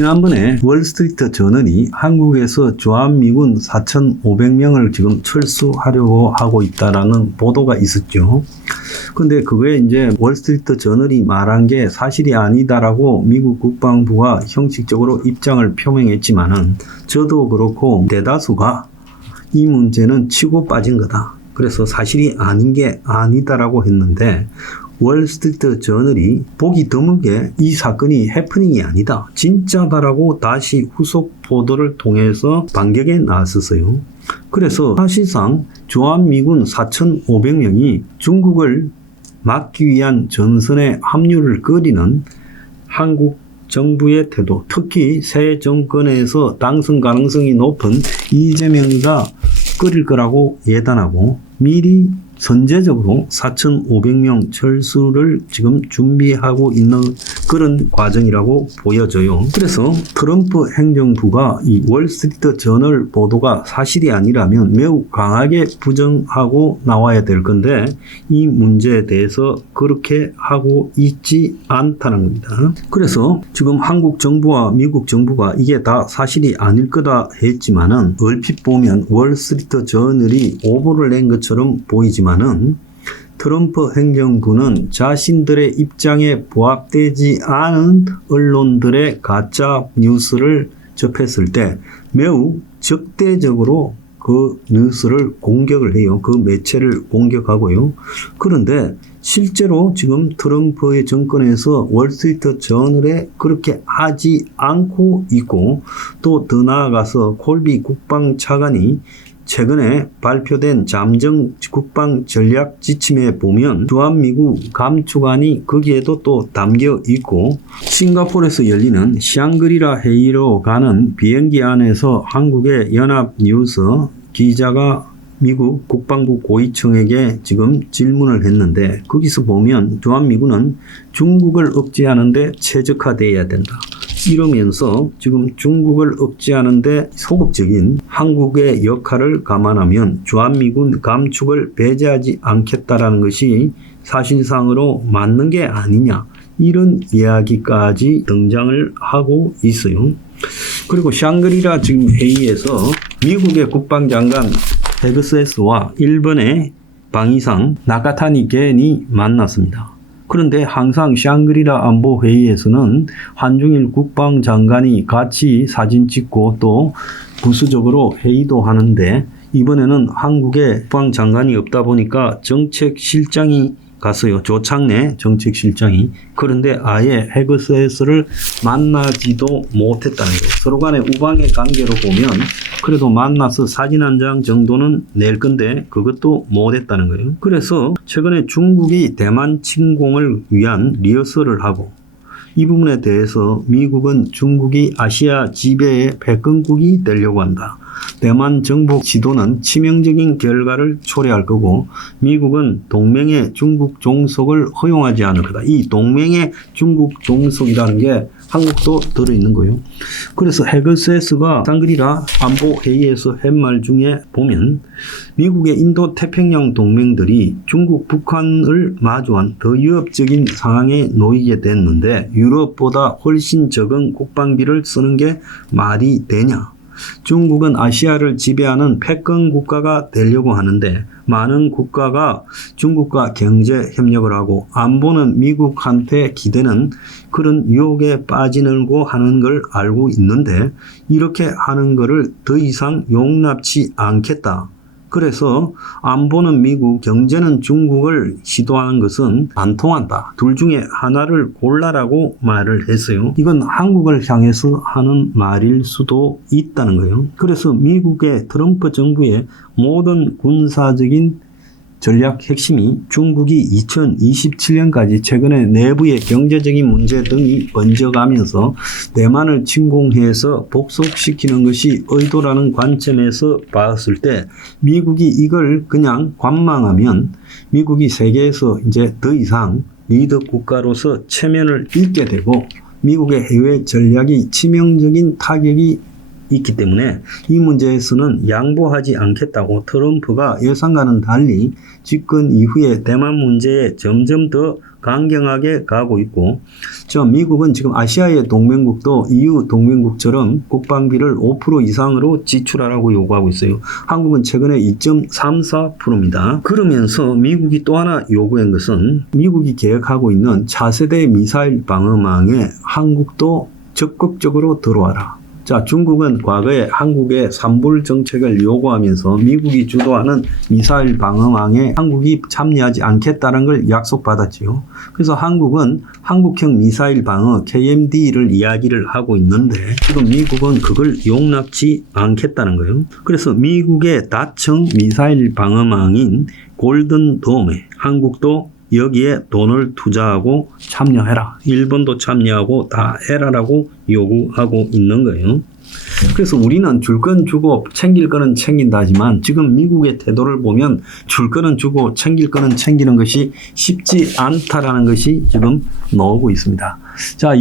지난번에 월스트리트 저널이 한국에서 주한미군 4,500명을 지금 철수하려고 하고 있다라는 보도가 있었죠. 근데 그게 이제 월스트리트 저널이 말한 게 사실이 아니다라고 미국 국방부가 형식적으로 입장을 표명했지만은 저도 그렇고 대다수가 이 문제는 치고 빠진 거다. 그래서 사실이 아닌 게 아니다라고 했는데 월스트리트 저널이 보기 드물게 이 사건이 해프닝이 아니다, 진짜다라고 다시 후속 보도를 통해서 반격에 나섰어요. 그래서 사실상 주한미군 4,500명이 중국을 막기 위한 전선에 합류를 꺼리는 한국 정부의 태도, 특히 새 정권에서 당선 가능성이 높은 이재명이가 꺼릴 거라고 예단하고 미리 선제적으로 4,500명 철수를 지금 준비하고 있는 그런 과정이라고 보여져요. 그래서 트럼프 행정부가 이 월스트리트 저널 보도가 사실이 아니라면 매우 강하게 부정하고 나와야 될 건데 이 문제에 대해서 그렇게 하고 있지 않다는 겁니다. 그래서 지금 한국 정부와 미국 정부가 이게 다 사실이 아닐 거다 했지만은 얼핏 보면 월스트리트 저널이 오보를 낸 것처럼 보이지만 트럼프 행정부는 자신들의 입장에 부합되지 않은 언론들의 가짜 뉴스를 접했을 때 매우 적대적으로 그 뉴스를 공격을 해요. 그 매체를 공격하고요. 그런데 실제로 지금 트럼프의 정권에서 월스트리트 저널에 그렇게 하지 않고 있고 또 더 나아가서 콜비 국방차관이 최근에 발표된 잠정 국방 전략 지침에 보면 주한미군 감축안이 거기에도 또 담겨 있고 싱가포르에서 열리는 샹그리라 회의로 가는 비행기 안에서 한국의 연합뉴스 기자가 미국 국방부 고위청에게 지금 질문을 했는데 거기서 보면 주한미군은 중국을 억제하는 데 최적화되어야 된다. 이러면서 지금 중국을 억제하는 데 소극적인 한국의 역할을 감안하면 주한미군 감축을 배제하지 않겠다라는 것이 사실상으로 맞는 게 아니냐, 이런 이야기까지 등장을 하고 있어요. 그리고 샹그리라 지금 회의에서 미국의 국방장관 페거세스와 일본의 방위상 나카타니 겐이 만났습니다. 그런데 항상 샹그리라 안보회의에서는 한중일 국방장관이 같이 사진 찍고 또 부수적으로 회의도 하는데 이번에는 한국에 국방장관이 없다 보니까 정책실장이 갔어요. 조창래 정책실장이. 그런데 아예 페거세스를 만나지도 못했다는 거예요. 서로 간의 우방의 관계로 보면 그래도 만나서 사진 한 장 정도는 낼 건데 그것도 못했다는 거예요. 그래서 최근에 중국이 대만 침공을 위한 리허설을 하고 이 부분에 대해서 미국은 중국이 아시아 지배의 패권국이 되려고 한다. 대만 정복 지도는 치명적인 결과를 초래할 거고 미국은 동맹의 중국 종속을 허용하지 않을 거다. 이 동맹의 중국 종속이라는 게 한국도 들어있는 거예요. 그래서 페거세스가 샹그리라 안보회의에서 한 말 중에 보면 미국의 인도 태평양 동맹들이 중국, 북한을 마주한 더 위협적인 상황에 놓이게 됐는데 유럽보다 훨씬 적은 국방비를 쓰는 게 말이 되냐. 중국은 아시아를 지배하는 패권 국가가 되려고 하는데 많은 국가가 중국과 경제 협력을 하고 안보는 미국한테 기대는 그런 유혹에 빠지려고 하는 걸 알고 있는데 이렇게 하는 거를 더 이상 용납치 않겠다. 그래서 안보는 미국, 경제는 중국을 시도하는 것은 안 통한다. 둘 중에 하나를 골라라고 말을 했어요. 이건 한국을 향해서 하는 말일 수도 있다는 거예요. 그래서 미국의 트럼프 정부의 모든 군사적인 전략 핵심이 중국이 2027년까지 최근에 내부의 경제적인 문제 등이 번져가면서 대만을 침공해서 복속시키는 것이 의도라는 관점에서 봤을 때 미국이 이걸 그냥 관망하면 미국이 세계에서 이제 더 이상 리더 국가로서 체면을 잃게 되고 미국의 해외 전략이 치명적인 타격이 있기 때문에 이 문제에서는 양보하지 않겠다고 트럼프가 예상과는 달리 집권 이후에 대만 문제에 점점 더 강경하게 가고 있고, 미국은 지금 아시아의 동맹국도 EU 동맹국처럼 국방비를 5% 이상으로 지출하라고 요구하고 있어요. 한국은 최근에 2.34%입니다. 그러면서 미국이 또 하나 요구한 것은 미국이 계획하고 있는 차세대 미사일 방어망에 한국도 적극적으로 들어와라. 중국은 과거에 한국의 산불 정책을 요구하면서 미국이 주도하는 미사일 방어망에 한국이 참여하지 않겠다는 걸 약속받았지요. 그래서 한국은 한국형 미사일 방어 KMD를 이야기를 하고 있는데 지금 미국은 그걸 용납치 않겠다는 거예요. 그래서 미국의 다청 미사일 방어망인 골든돔에 한국도 여기에 돈을 투자하고 참여해라. 일본도 참여하고 다 해라라고 요구하고 있는 거예요. 그래서 우리는 줄 건 주고 챙길 거는 챙긴다 하지만 지금 미국의 태도를 보면 줄 거는 주고 챙길 거는 챙기는 것이 쉽지 않다라는 것이 지금 나오고 있습니다.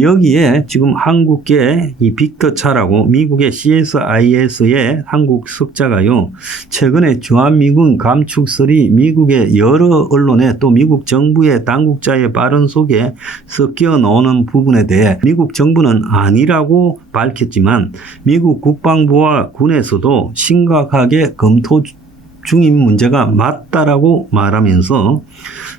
여기에 지금 한국계 이 빅터 차라고 미국의 CSIS의 한국 석자가요, 최근에 주한미군 감축설이 미국의 여러 언론에 또 미국 정부의 당국자의 발언 속에 섞여 나오는 부분에 대해 미국 정부는 아니라고 밝혔지만 미국 국방부와 군에서도 심각하게 검토 중인 문제가 맞다라고 말하면서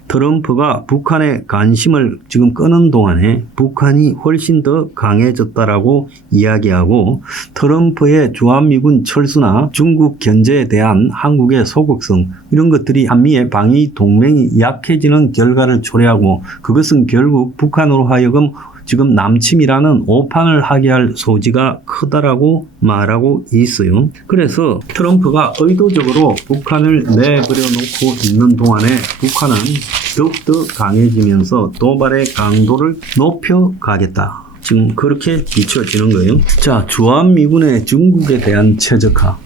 트럼프가 북한의 관심을 지금 끄는 동안에 북한이 훨씬 더 강해졌다라고 이야기하고, 트럼프의 주한미군 철수나 중국 견제에 대한 한국의 소극성, 이런 것들이 한미의 방위 동맹이 약해지는 결과를 초래하고 그것은 결국 북한으로 하여금 지금 남침이라는 오판을 하게 할 소지가 크다라고 말하고 있어요. 그래서 트럼프가 의도적으로 북한을 내버려 놓고 있는 동안에 북한은 더욱더 강해지면서 도발의 강도를 높여가겠다. 지금 그렇게 비춰지는 거예요. 주한미군의 중국에 대한 최적화.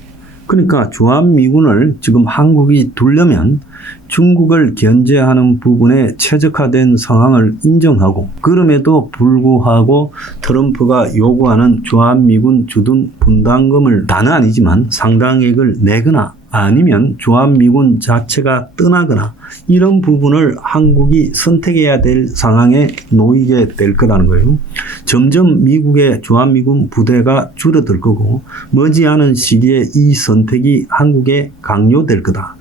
그러니까 주한미군을 지금 한국이 두려면 중국을 견제하는 부분에 최적화된 상황을 인정하고, 그럼에도 불구하고 트럼프가 요구하는 주한미군 주둔 분담금을 다는 아니지만 상당액을 내거나 아니면 주한미군 자체가 떠나거나 이런 부분을 한국이 선택해야 될 상황에 놓이게 될 거라는 거예요. 점점 미국의 주한미군 부대가 줄어들 거고 머지않은 시기에 이 선택이 한국에 강요될 거다.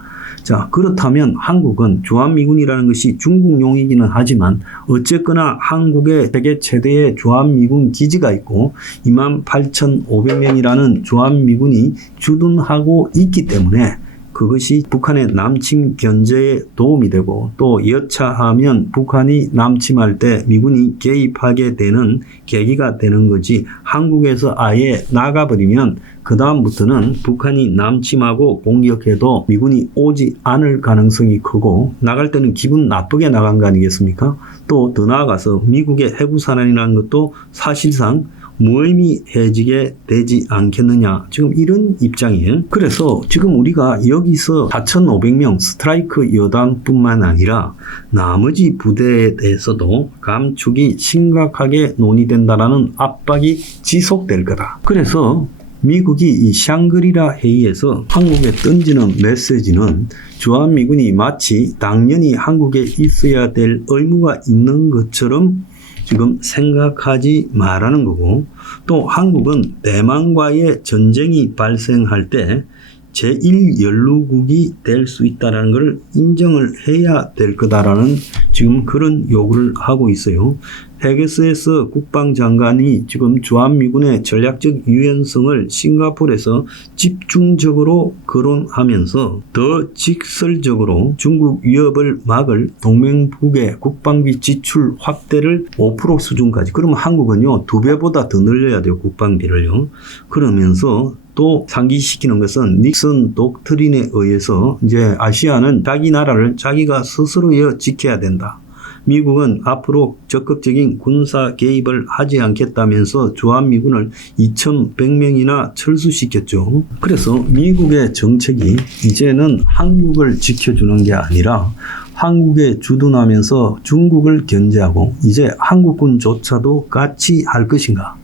그렇다면 한국은 주한미군이라는 것이 중국용이기는 하지만 어쨌거나 한국의 세계 최대의 주한미군 기지가 있고 28,500명이라는 주한미군이 주둔하고 있기 때문에 그것이 북한의 남침 견제에 도움이 되고, 또 여차하면 북한이 남침할 때 미군이 개입하게 되는 계기가 되는 거지, 한국에서 아예 나가버리면 그 다음부터는 북한이 남침하고 공격해도 미군이 오지 않을 가능성이 크고, 나갈 때는 기분 나쁘게 나간 거 아니겠습니까? 또 더 나아가서 미국의 해구산안이라는 것도 사실상 무의미해지게 되지 않겠느냐, 지금 이런 입장이에요. 그래서 지금 우리가 여기서 4,500명 스트라이크 여단뿐만 아니라 나머지 부대에 대해서도 감축이 심각하게 논의된다라는 압박이 지속될 거다. 그래서 미국이 이 샹그리라 회의에서 한국에 던지는 메시지는 주한미군이 마치 당연히 한국에 있어야 될 의무가 있는 것처럼 지금 생각하지 말라는 거고, 또 한국은 대만과의 전쟁이 발생할 때 제1연루국이 될 수 있다는 걸 인정을 해야 될 거다라는 지금 그런 요구를 하고 있어요. 헤게스에스 국방장관이 지금 주한미군의 전략적 유연성을 싱가포르에서 집중적으로 거론하면서 더 직설적으로 중국 위협을 막을 동맹국의 국방비 지출 확대를 5% 수준까지, 그러면 한국은요 2배보다 더 늘려야 돼요, 국방비를요. 그러면서 또 상기시키는 것은 닉슨 독트린에 의해서 이제 아시아는 자기 나라를 자기가 스스로 지켜야 된다. 미국은 앞으로 적극적인 군사 개입을 하지 않겠다면서 주한미군을 2,100명이나 철수시켰죠. 그래서 미국의 정책이 이제는 한국을 지켜주는 게 아니라 한국에 주둔하면서 중국을 견제하고 이제 한국군조차도 같이 할 것인가.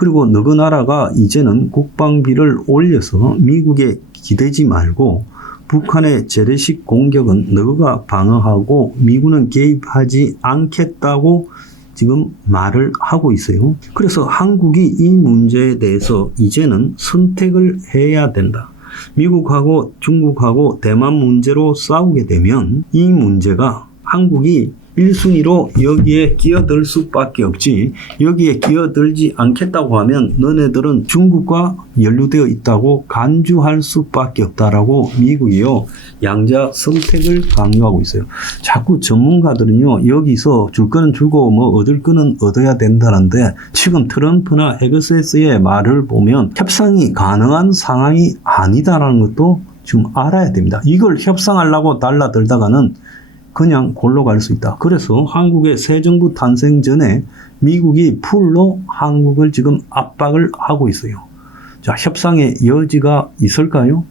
그리고 너그 나라가 이제는 국방비를 올려서 미국에 기대지 말고 북한의 재래식 공격은 너가 방어하고 미군은 개입하지 않겠다고 지금 말을 하고 있어요. 그래서 한국이 이 문제에 대해서 이제는 선택을 해야 된다. 미국하고 중국하고 대만 문제로 싸우게 되면 이 문제가 한국이 1순위로 여기에 끼어들 수밖에 없지, 여기에 끼어들지 않겠다고 하면 너네들은 중국과 연루되어 있다고 간주할 수밖에 없다라고 미국이요 양자 선택을 강요하고 있어요. 자꾸 전문가들은요 여기서 줄 거는 주고 뭐 얻을 거는 얻어야 된다는데, 지금 트럼프나 헤그세스의 말을 보면 협상이 가능한 상황이 아니다라는 것도 좀 알아야 됩니다. 이걸 협상하려고 달라들다가는 그냥 골로 갈 수 있다. 그래서 한국의 새 정부 탄생 전에 미국이 풀로 한국을 지금 압박을 하고 있어요. 자, 협상의 여지가 있을까요?